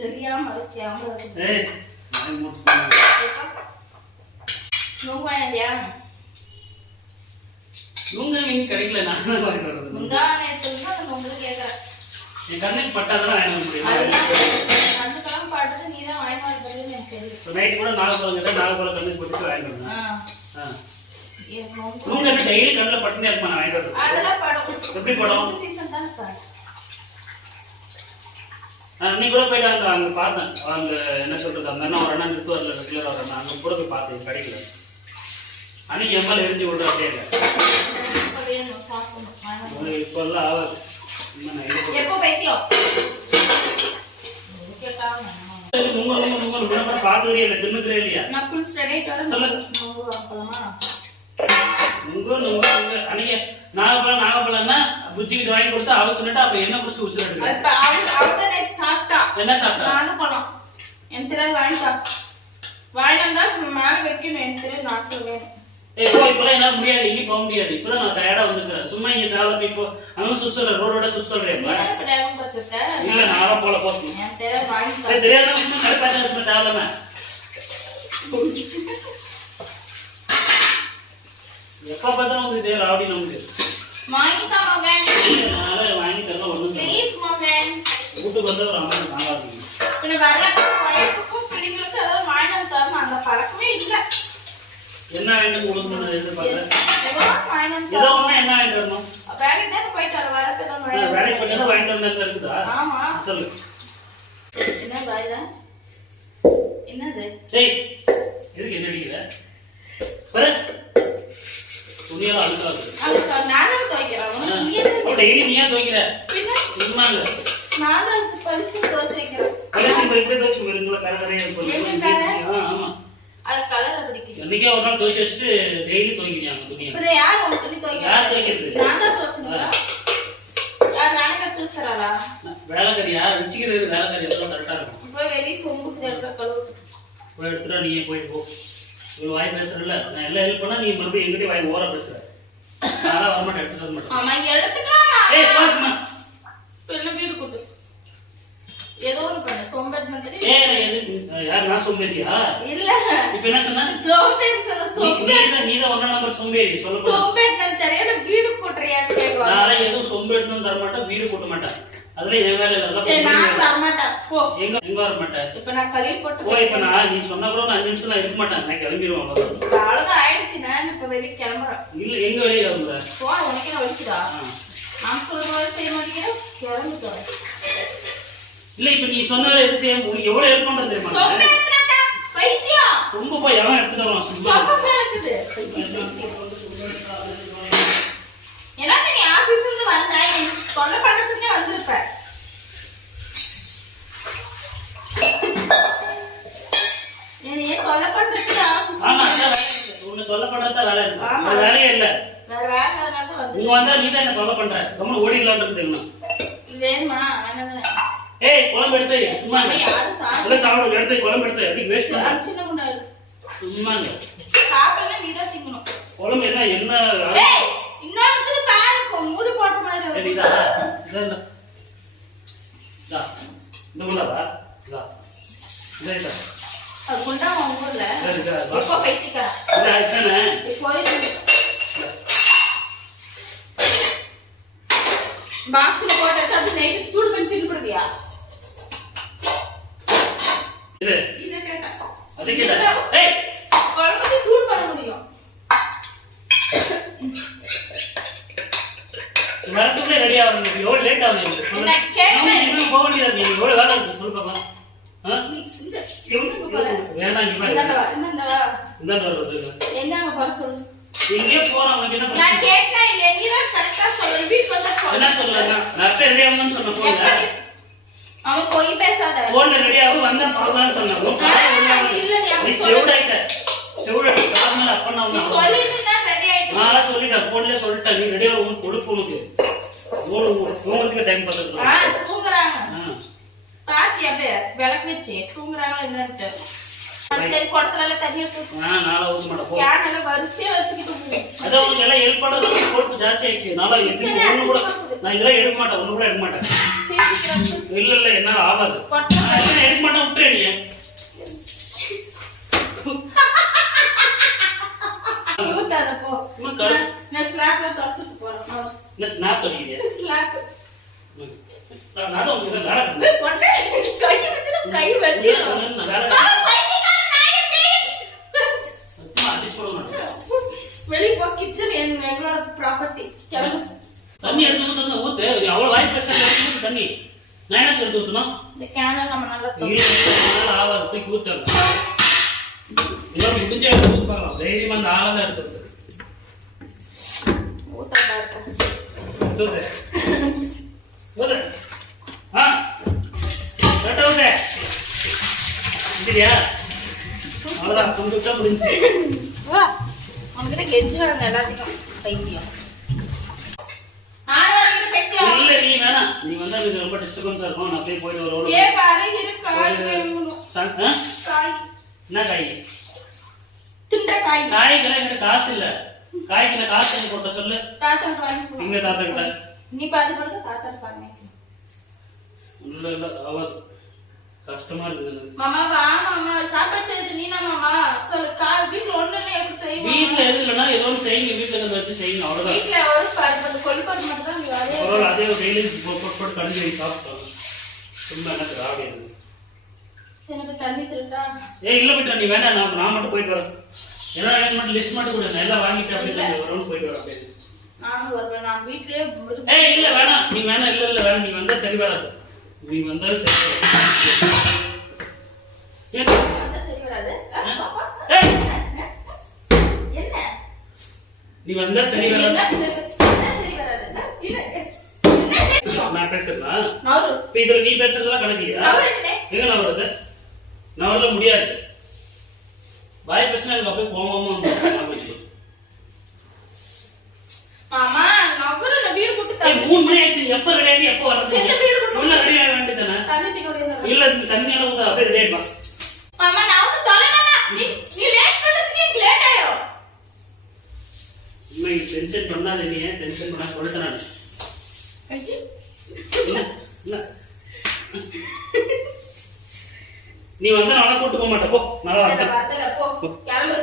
தெரியாம அது கேமரா ஏய் நான் மூட்றேன் நோவாயா நுங்க நீங்க கிடைக்கல நான் தான் வாங்கிட்டு வரது முந்தானே சொல்லுங்க நான் உங்களுக்கு கேக்குறேன் என் கண்ணுக்கு பட்டாதான் வாங்க முடியும் கண்ணுக்கெல்லாம் பாட்டு நீ தான் வாங்கி வரதுன்னு எனக்கு தெரியும் நைட் கூட நாகப்பழம் கிட்ட நாகப்பழம் கண்ணுக்கு போட்டு வாங்கிட்டு வந்தேன் நுங்க என்ன டெய்லி கண்ணில் பட்டுனே இருப்பேன் நான் வாங்கிட்டு வரது அதெல்லாம் படம் எப்படி படம் சீசன் தான் ஸ்டார்ட் நீ கூட போயிட்டு அங்க பார்த்தேன் அங்க என்ன சொல்றது அந்த அண்ணா ஒரு அண்ணா நிறுத்து வரல ரெகுலரா ஒரு அண்ணா அங்க கூட போய் பார்த்தேன் கிடைக்கல அன்னைக்கு எம்எல் எரிஞ்சு விடுற அப்படியே இல்லை இப்போ எல்லாம் ஆகாது எப்போ பைத்தியம் பார்த்ததே இல்லை தின்னுக்கிறே இல்லையா நக்குள் ஸ்டடேட் வர சொல்லுங்க அன்னைக்கு நாகப்பழம்னா புச்சிக்கிட்டு வாங்கி கொடுத்தா அவ தின்னுட்டு அப்ப என்ன பிடிச்சி உசுர சாப்பிட்டா என்ன சாப்பிட்டா நாகப்பழம் எனக்கு தெரியாது வாங்கிட்டா வாங்கினா மேல வைக்கணும் எனக்கு தெரியாது நாட்டில் வேணும் இப்பெல்லாம் என்னால முடியாது எங்கேயும் போக முடியாது இப்பதான் நான் டயர்டா வந்துருக்கேன் சும்மா இங்க தேவை இப்போ அவங்க சுத்தல ரோடோட சுத்தல்றேன் இல்ல நான் போல போசணும் தெரியாத சும்மா கருப்பாச்சா சும்மா தேவலாம எப்ப பார்த்தாலும் உங்களுக்கு தேவை ராவடி நமக்கு வாங்கி தரலாம் ஒண்ணும் வீட்டுக்கு வந்து ஒரு அம்மா நாளாது என்ன வேணும் கொடுக்கணும் எதிர்பார்க்கிறேன் ஏதோ ஒண்ணு என்ன வாங்கிட்டு வரணும் வேலைக்கு போயிட்டு வாங்கிட்டு வரணும் இருக்குதா சொல்லு என்னது எதுக்கு என்ன அடிக்கிற துணியெல்லாம் அழுக்காது டெய்லி நீ ஏன் துவைக்கிற சும்மாங்க ஆமா அது கலர் பிடிக்குது என்னைக்கே ஒரு நாள் துவைச்சு வச்சுட்டு டெய்லி துவைக்கிறீங்க துணியை இப்ப யார் உன் துணி துவைக்கிறா யார் துவைக்கிறது நான் தான் துவைச்சேன் யார் வேலைக்கு துவைச்சறாளா வேலைக்காரியா வெச்சிக்கிறது வேலைக்காரி எல்லாம் கரெக்டா இருக்கும் போய் வெளிய சொம்புக்கு தேடுற கழுவு போய் எடுத்துடா நீயே போய் போ இவ்வளவு வாய் பேசுறல நான் எல்லாம் ஹெல்ப் பண்ணா நீ மறுபடியும் எங்கிட்டே வாய் ஓர பேசுற நான் வர மாட்டேன் எடுத்து தர மாட்டேன் ஆமா எடுத்துக்கலாம் பாசுமா என்ன வீடு கூட்டு ஏதோ ஒன்று பண்ணு சோம்பேறி மாதிரி யார் நான் சோம்பேறியா இல்ல இப்போ என்ன சொன்னா சோம்பேறி சொல்ல சோம்பேறி நீ தான் ஒண்ணா நம்பர் சோம்பேறி சொல்ல சோம்பேறி நான் தெரியல வீடு கூட்றியான்னு கேக்குவாங்க நான் எதுவும் சோம்பேறின்னு தர மாட்டேன் வீடு கூட்ட மாட்டேன் அதெல்லாம் என் வேலை இல்ல சரி நான் வர மாட்டேன் போ எங்க வர மாட்டேன் இப்போ நான் கழுவி போட்டு போ இப்போ நான் நீ சொன்னா கூட 5 நிமிஷத்துல இருக்க மாட்டேன் நான் கிளம்பிடுவேன் அவ்வளவுதான் ஆயிடுச்சு நான் இப்ப வெளிய கிளம்புறேன் இல்ல எங்க வெளிய கிளம்புற போ உனக்கு நான் வலிக்குதா நான் சொல்ற மாதிரி செய்ய மாட்டேங்கிற கிளம்பிட்டோம் இல்ல இப்ப நீ சொன்னாலே எது செய்ய உனக்கு எவ்வளவு ஹெல்ப் பண்றது தெரியுமா சோம்பேறிடா பைத்தியம் ரொம்ப போய் எவன் எடுத்து தருவான் சோம்பேறி இருக்குது என்ன நீ ஆபீஸ்ல இருந்து வந்த நீ தொல்லை பண்ணதுக்கே வந்திருப்ப நீ தொல்லை பண்றதுக்கு ஆபீஸ் ஆமா உன்னை தொல்லை பண்றதா வேலை இருக்கு வேற வேலையே இல்ல வேற வேலை இல்லனால தான் வந்து நீ வந்தா நீ தான் என்ன தொல்லை பண்ற கம்ம ஓடிடலாம்னு இருக்கு தெரியுமா வேணுமா வேணாம் ஏய் குழம்பு எடுத்து சும்மா யாரும் இல்ல சாப்பிடு எடுத்து குழம்பு எடுத்து அதுக்கு வேஸ்ட் சின்ன குண்டாரு சும்மாங்க சாப்பிடல நீ தான் திங்கணும் குழம்பு என்ன ஏய் இன்னொருக்கு பாரு மூடி போட்ட மாதிரி இதா இதா இதா இந்த குண்டாவா இதா இதா அது குண்டா உன் ஊர்ல இதா எப்போ பைத்திக்கா இதா இதுதானே பாக்ஸ்ல போட்டு அது நைட் சூடு பண்ணி தின்னுடுவியா இது இத கேட்டா அது கேட்டா ஏய் குழம்புக்கு சூடு பண்ண முடியும் வரதுக்குள்ள ரெடி ஆகும் நீ எவ்வளவு லேட் ஆகும் நான் கேட்டேன் இன்னும் போக வேண்டியது நீ எவ்வளவு வேலை இருக்கு சொல்லு பாப்பா நீ இந்த எங்க போற வேணாம் இங்க இந்த வருது எங்க போற சொல்லு எங்கே போறோம் உனக்கு என்ன பிரச்சனை நான் கேட்டா இல்ல நீ தான் கரெக்ட்டா சொல்ற வீட் வந்தா சொல்லு என்ன சொல்லறேன்னா நான் ரெடி ஆகணும்னு சொன்ன போல அவன் போய் பேசாத போன்ல ரெடி ஆகும் வந்தா சொல்லலாம்னு சொன்னேன் இல்ல நீ செவுடாயிட்ட செவுடாயிட்ட காரணம் அப்பனா நீ சொல்லிட்டா ரெடி ஆயிட்ட நான் சொல்லிட்டேன் போன்ல சொல்லிட்டேன் நீ ரெடி ஆகும் கொடுப்பு உனக்கு தூங்குறதுக்கு டைம் பார்த்துக்கலாம் தூங்குறாங்க பாத்தி அப்படியே விளக்கு வச்சு தூங்குறாங்களா என்னன்னு சரி குடத்துல தண்ணி எடுத்து நாளை ஊத்த மாட்டேன் போ கேனல வரிசையா வச்சுக்கிட்டு அதான் உங்களுக்கு எல்லாம் ஹெல்ப் பண்றது பொறுப்பு ஜாஸ்தி ஆயிடுச்சு நான் இதெல்லாம் எடுக்க மாட்டேன் ஒண்ணு கூட எடுக்க மாட்டேன் சீக்கிரம் இல்ல இல்ல என்னால ஆகாது. கொட்டை நான் என்ன எடுக்க மாட்டேன், விட்டுறேன் நீ. ஊத்தாத போ. சும்மா கடு. நான் ஸ்லாப்ல தச்சிட்டு போறேன். என்ன ஸ்னாப் பண்ணிக்கிறியா? ஸ்லாப். நான் அதான் உங்களுக்கு வேலை இருக்கு. ஏய் கொட்டை கை வச்சிரு கை வெட்டிரும். நான் வேலை சும்மா அடிச்சு போட மாட்டேன். வெளிய போ கிச்சன் எங்களோட ப்ராப்பர்ட்டி. கிளம்பு. தண்ணி எடுத்து ஊத்து. நீ அவ்வளவு வாய் பேசுறது எடுத்து தண்ணி. நான் என்ன எடுத்து ஊத்தணும்? இந்த கேன நம்ம நல்லா இல்ல ஆவாது போய் ஊத்துங்க. இதெல்லாம் முடிஞ்ச எடுத்து ஊத்துப்பாங்க. தைரியமா அந்த ஆளதான் எடுத்து ஊத்து. ஊத்தாடா இருக்கு. ஊத்து. ஊத்து. ஆ. கரெக்டா ஊத்து. சரியா? அவ்வளவுதான் கம்ப்ளீட்டா முடிஞ்சு. வா. உனக்கு கெஞ்சுவாங்க எல்லாத்தையும் தைரியம். நான் வரேன் பெட்டியா. இல்ல நீ வேணாம். நீ வந்தா எனக்கு ரொம்ப டிஸ்டர்பன்ஸா இருக்கும். நான் போய் போயிட்டு ஒரு ஏ பாரு இரு காய் வேணும். காய். என்ன காய்? திண்ட காய். காய்க்கு என்கிட்ட காசு இல்ல. காய்க்கு நான் காசு எங்க போட்ட சொல்லு. தாத்தா வாங்கி போ. எங்க தாத்தா கிட்ட? நீ பாத்து பாத்து தாத்தா பாருங்க. இல்ல இல்ல ஆவாது. கஷ்டமா இருக்குது எனக்கு. மாமா வா மாமா சாப்பாடு செய்து நீனா மாமா சொல்ல காய் வீட்ல ஒண்ணு இல்ல எப்படி செய்வீங்க? வீட்ல எது இல்லனா ஏதோ ஒன்னு செய்யுங்க. வீட்ல இருந்து வச்சு செய்யுங்க அவ்வளவுதான். வீட்ல ஒரு பாரு கொல்லுப்பாடு மட்டும் தான் நீ வரே. ஒரு அதே ஒரு டெய்லி போட்டு கடிஞ்சு சாப்பிட்டோம். சும்மா என்ன ராடி இருக்கு. எனக்கு தண்ணி திருடா. ஏய் இல்ல பிட்ரா நீ வேணா நான் மட்டும் போயிட்டு வரேன். ஏன்னா எனக்கு மட்டும் லிஸ்ட் மட்டும் கொடு. நான் எல்லாம் வாங்கிட்டு அப்படியே ஒரு ரவுண்ட் போயிட்டு வரேன் அப்படியே. நானும் வருவேன். நான் வீட்லயே ஏய் இல்ல வேணாம். நீ வேணா இல்ல வேணாம். நீ வந்தா சரி வராது. நீ வந்தா சரி வராது. வந்தா சரி வராது. பாப்பா. ஏய் என்ன? நீ வந்தா சரி வராது. என்ன சரி வராது? இல்ல. நான் பேசுறேனா? நவரு. இதுல நீ பேசுறதெல்லாம் கணக்கில்லையா? நவருனே. எங்க நான் வருது? நான் வரல முடியாது. வாய் பேசினா எனக்கு அப்படியே கோவமா வந்து மாமா நவரு நான் வீடு போட்டு ஏய் 3 மணி ஆச்சு. எப்ப ரெடி ஆகி எப்ப வரது? செந்த வீடு போட்டு உள்ள ரெடி ஆக வேண்டியதானே? தண்ணி திக்க வேண்டியது. இல்ல தண்ணி எல்லாம் ஊத்த அப்படியே ரெடி ஆயிடலாம். மாமா நான் வந்து தொலைவேனா? நீ லேட் பண்ணதுக்கு எனக்கு லேட் ஆயிரும். நீ டென்ஷன் பண்ணாத. நீ டென்ஷன் பண்ணா சொல்லிட்டேன் நான். ஐயோ. இல்ல இல்ல நீ வந்தா நான் கூட்டு போக மாட்டே. போ நல்லா வரல வரேன். போ. கிளம்பு.